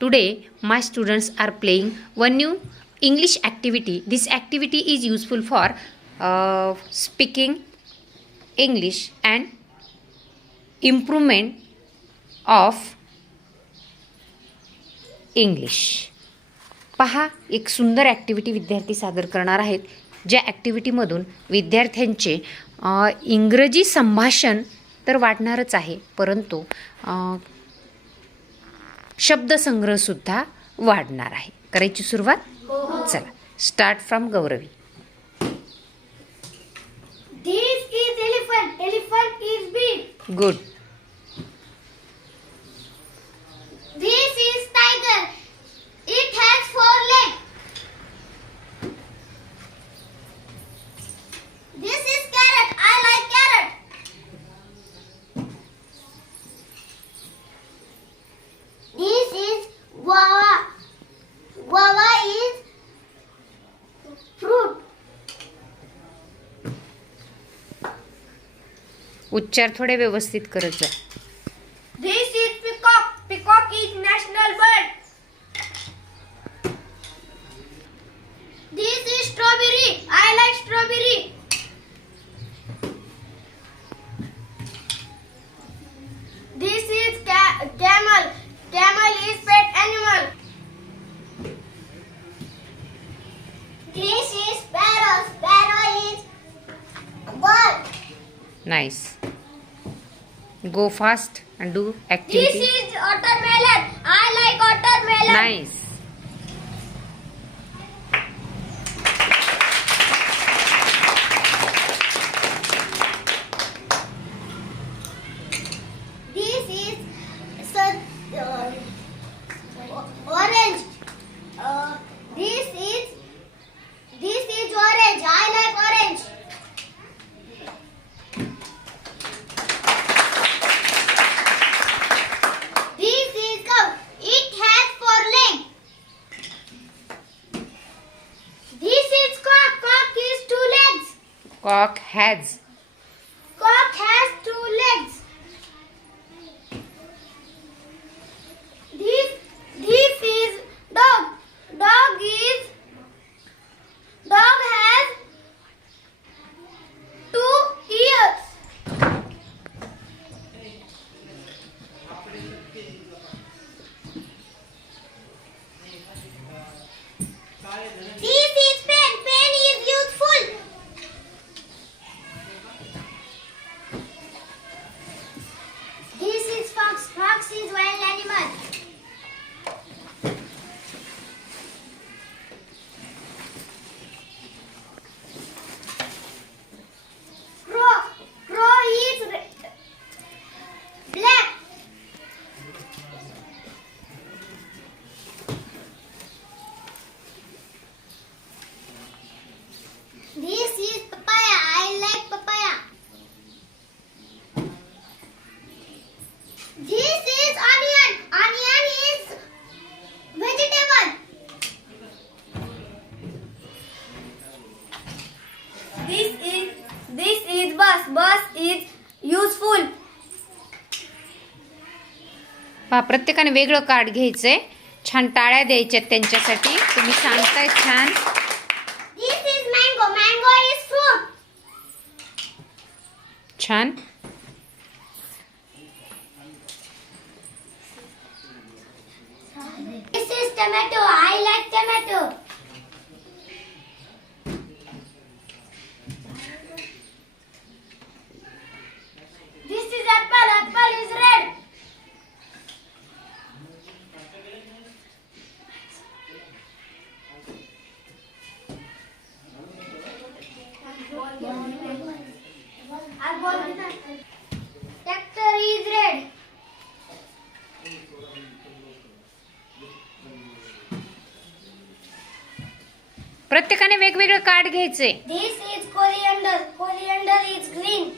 Today my students are playing one new English activity this activity is useful for speaking English and improvement of English पहा एक सुंदर activity विद्यार्थी सादर करणार आहेत ज्या ॲक्टिव्हिटीमधून विद्यार्थ्यांचे इंग्रजी संभाषण तर वाढणारच आहे. परंतु शब्दसंग्रहसुद्धा वाढणार आहे. करायची सुरुवात चला. Start from Gauravi. गुड उच्चार थोडे व्यवस्थित करत जा. Nice. Go fast and do activity. This is watermelon. I like watermelon. Nice. Cock has. Cock has two legs. This, this is dog. Dog is. Dog has two ears. Bus is useful वा प्रत्येकाने वेगळं card घ्यायचंय. छान टाळ्या द्यायच्या त्यांच्यासाठी. तुम्ही सांगताय छान. छान. This is tomato. I like tomato. This is apple, apple is red. प्रत्येकाने वेगवेगळे कार्ड घ्यायचे. This is coriander coriander is green